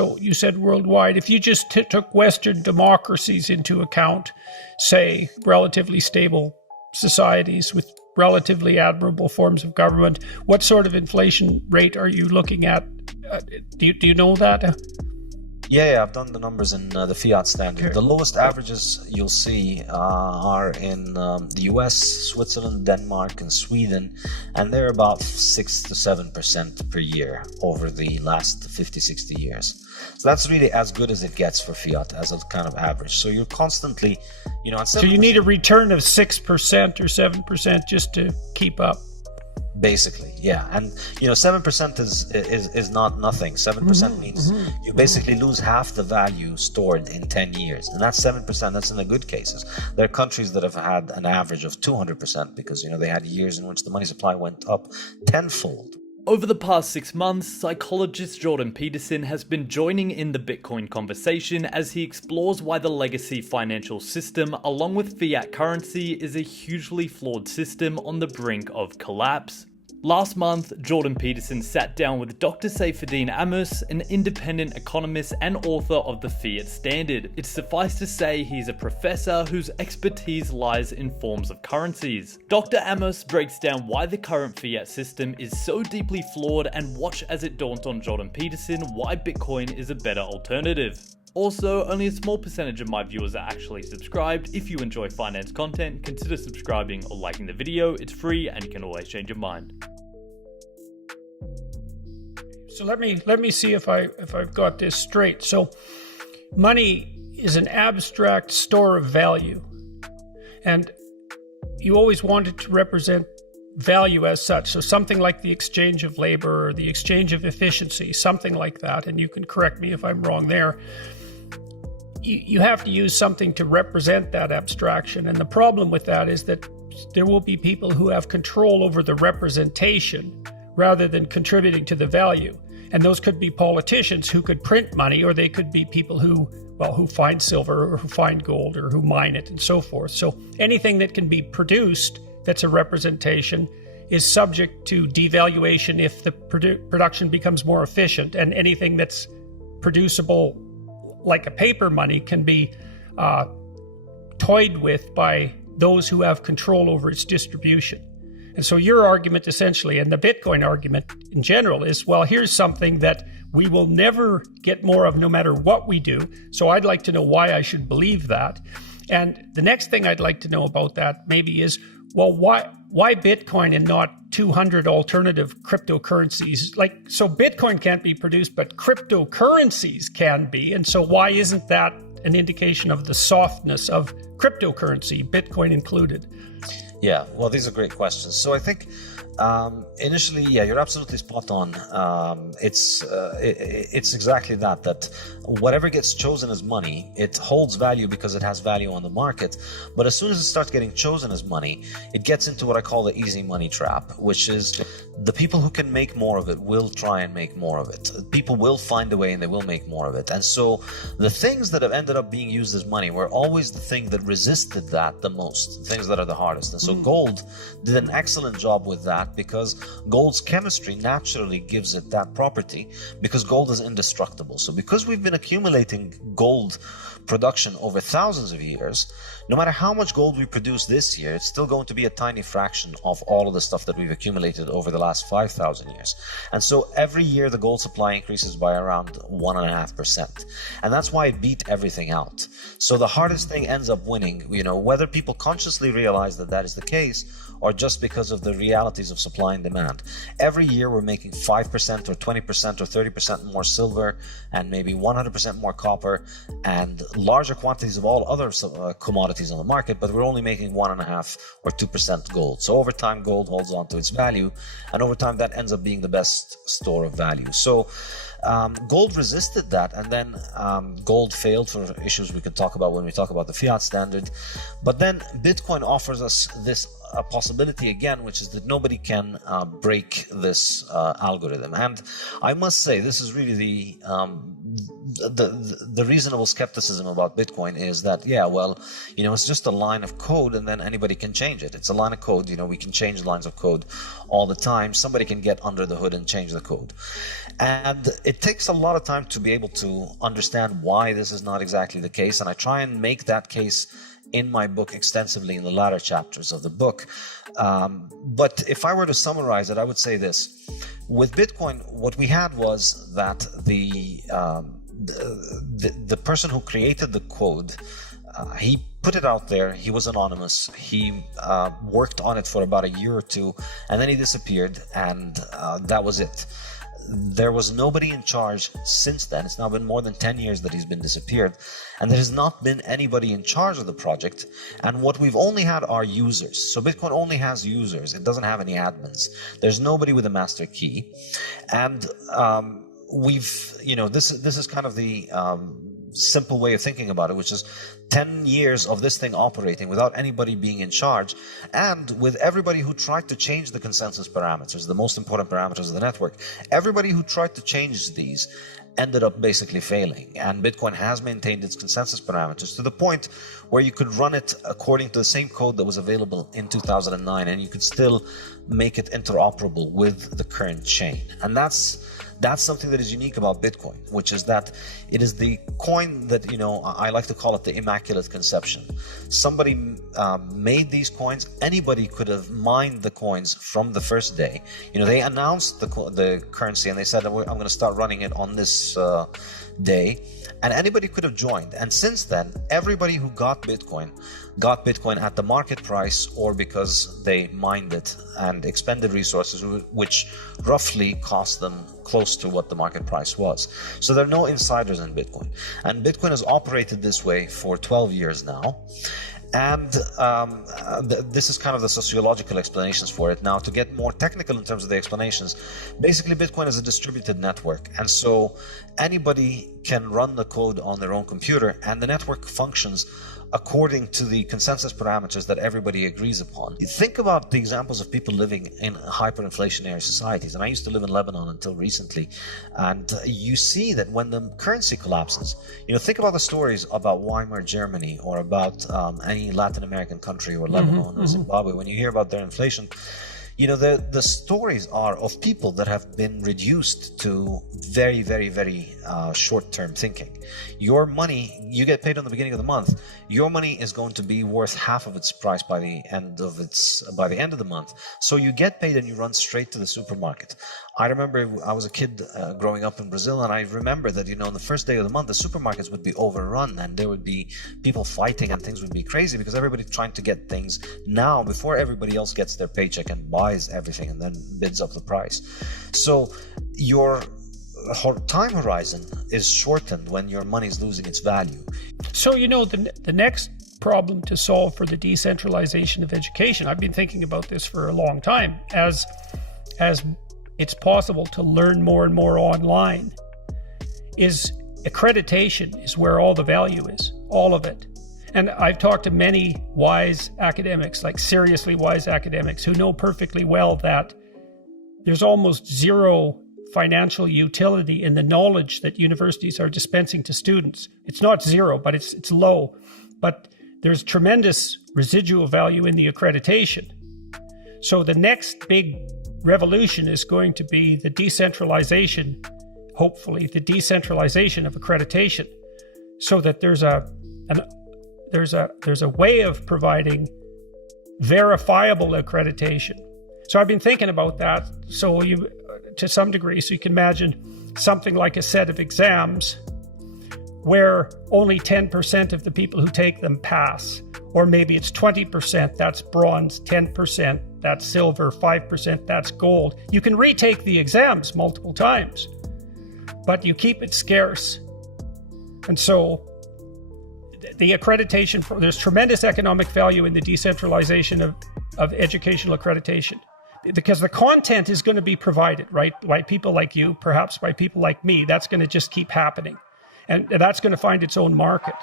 So you said worldwide. If you just took Western democracies into account, say relatively stable societies with relatively admirable forms of government, what sort of inflation rate are you looking at? Do you know that? Yeah, I've done the numbers in the fiat standard. Okay. The lowest averages you'll see are in the US, Switzerland, Denmark, and Sweden, and they're about 6 to 7% per year over the last 50, 60 years. So that's really as good as it gets for fiat as a kind of average. So you're constantly, so you need a return of 6% or 7% just to keep up. Basically, yeah, and 7% is not nothing. 7% means you basically lose half the value stored in 10 years, and that's 7%. That's in the good cases. There are countries that have had an average of 200% because they had years in which the money supply went up tenfold. Over the past 6 months, psychologist Jordan Peterson has been joining in the Bitcoin conversation as he explores why the legacy financial system, along with fiat currency, is a hugely flawed system on the brink of collapse. Last month, Jordan Peterson sat down with Dr. Saifedean Ammous, an independent economist and author of the Fiat Standard. It's suffice to say he's a professor whose expertise lies in forms of currencies. Dr. Ammous breaks down why the current fiat system is so deeply flawed, and watch as it dawns on Jordan Peterson why Bitcoin is a better alternative. Also, only a small percentage of my viewers are actually subscribed. If you enjoy finance content, consider subscribing or liking the video. It's free and you can always change your mind. So let me see if I've got this straight. So money is an abstract store of value, and you always want it to represent value as such. So something like the exchange of labor or the exchange of efficiency, something like that. And you can correct me if I'm wrong there. You have to use something to represent that abstraction. And the problem with that is that there will be people who have control over the representation rather than contributing to the value. And those could be politicians who could print money, or they could be people who find silver or who find gold or who mine it and so forth. So anything that can be produced that's a representation is subject to devaluation if the production becomes more efficient, and anything that's producible like a paper money can be toyed with by those who have control over its distribution. And so your argument essentially, and the Bitcoin argument in general, is, well, here's something that we will never get more of no matter what we do. So I'd like to know why I should believe that. And the next thing I'd like to know about that maybe is, well, why Bitcoin and not 200 alternative cryptocurrencies? So Bitcoin can't be produced, but cryptocurrencies can be. And so why isn't that an indication of the softness of cryptocurrency, Bitcoin included? Yeah, well, these are great questions. So I think initially, yeah, you're absolutely spot on. It's exactly that whatever gets chosen as money, it holds value because it has value on the market. But as soon as it starts getting chosen as money, it gets into what I call the easy money trap, which is the people who can make more of it will try and make more of it. People will find a way and they will make more of it. And so the things that have ended up being used as money were always the thing that resisted that the most, the things that are the hardest. And so gold did an excellent job with that, because gold's chemistry naturally gives it that property, because gold is indestructible. So because we've been accumulating gold production over thousands of years, no matter how much gold we produce this year, it's still going to be a tiny fraction of all of the stuff that we've accumulated over the last 5,000 years. And so every year the gold supply increases by around 1.5%. And that's why it beat everything out. So the hardest thing ends up winning, whether people consciously realize that that is the case, or just because of the realities of supply and demand. Every year we're making 5% or 20% or 30% more silver, and maybe 100% more copper, and larger quantities of all other commodities on the market, but we're only making 1.5 or 2% gold. So over time, gold holds on to its value, and over time that ends up being the best store of value. So gold resisted that, and then gold failed for issues we could talk about when we talk about the fiat standard. But then Bitcoin offers us this possibility again, which is that nobody can break this algorithm. And I must say, this is really the the reasonable skepticism about Bitcoin is that, yeah, well, it's just a line of code and then anybody can change it. It's a line of code. We can change lines of code all the time. Somebody can get under the hood and change the code. And it takes a lot of time to be able to understand why this is not exactly the case. And I try and make that case in my book extensively in the latter chapters of the book. But if I were to summarize it, I would say this. With Bitcoin, what we had was that the person who created the code, he put it out there. He was anonymous. He worked on it for about a year or two, and then he disappeared, and that was it. There was nobody in charge since then. It's now been more than 10 years that he's been disappeared, and there has not been anybody in charge of the project. And what we've only had are users. So Bitcoin only has users. It doesn't have any admins. There's nobody with a master key. And this is kind of the simple way of thinking about it, which is 10 years of this thing operating without anybody being in charge, and with everybody who tried to change the consensus parameters, the most important parameters of the network. Everybody who tried to change these ended up basically failing, and Bitcoin has maintained its consensus parameters to the point where you could run it according to the same code that was available in 2009, and you could still make it interoperable with the current chain. And that's something that is unique about Bitcoin, which is that it is the coin that, I like to call it the Immaculate Conception. Somebody made these coins. Anybody could have mined the coins from the first day. They announced the currency and they said, I'm going to start running it on this day. And anybody could have joined. And since then, everybody who got Bitcoin at the market price, or because they mined it and expended resources, which roughly cost them close to what the market price was. So there are no insiders in Bitcoin. And Bitcoin has operated this way for 12 years now. And this is kind of the sociological explanations for it. Now, to get more technical in terms of the explanations, basically Bitcoin is a distributed network. And so anybody can run the code on their own computer, and the network functions according to the consensus parameters that everybody agrees upon. You think about the examples of people living in hyperinflationary societies, and I used to live in Lebanon until recently, and you see that when the currency collapses, think about the stories about Weimar Germany or about any Latin American country or Lebanon or Zimbabwe. When you hear about their inflation, the stories are of people that have been reduced to very, very, very short-term thinking. Your money, you get paid on the beginning of the month. Your money is going to be worth half of its price by the end of the month. So you get paid and you run straight to the supermarket. I remember I was a kid growing up in Brazil, and I remember that, on the first day of the month, the supermarkets would be overrun and there would be people fighting and things would be crazy because everybody's trying to get things now before everybody else gets their paycheck and buys everything and then bids up the price. So your time horizon is shortened when your money is losing its value. So, the next problem to solve for the decentralization of education, I've been thinking about this for a long time, as it's possible to learn more and more online, is accreditation is where all the value is, all of it. And I've talked to many wise academics, like seriously wise academics, who know perfectly well that there's almost zero financial utility in the knowledge that universities are dispensing to students. It's not zero, but it's low. But there's tremendous residual value in the accreditation. So the next big revolution is going to be the decentralization, hopefully the decentralization of accreditation, so that there's a way of providing verifiable accreditation. So I've been thinking about that. So to some degree, so you can imagine something like a set of exams where only 10% of the people who take them pass, or maybe it's 20%, that's bronze, 10%, that's silver, 5%, that's gold. You can retake the exams multiple times, but you keep it scarce. And so the accreditation, there's tremendous economic value in the decentralization of educational accreditation, because the content is going to be provided, right, by people like you, perhaps by people like me. That's going to just keep happening. And that's going to find its own market.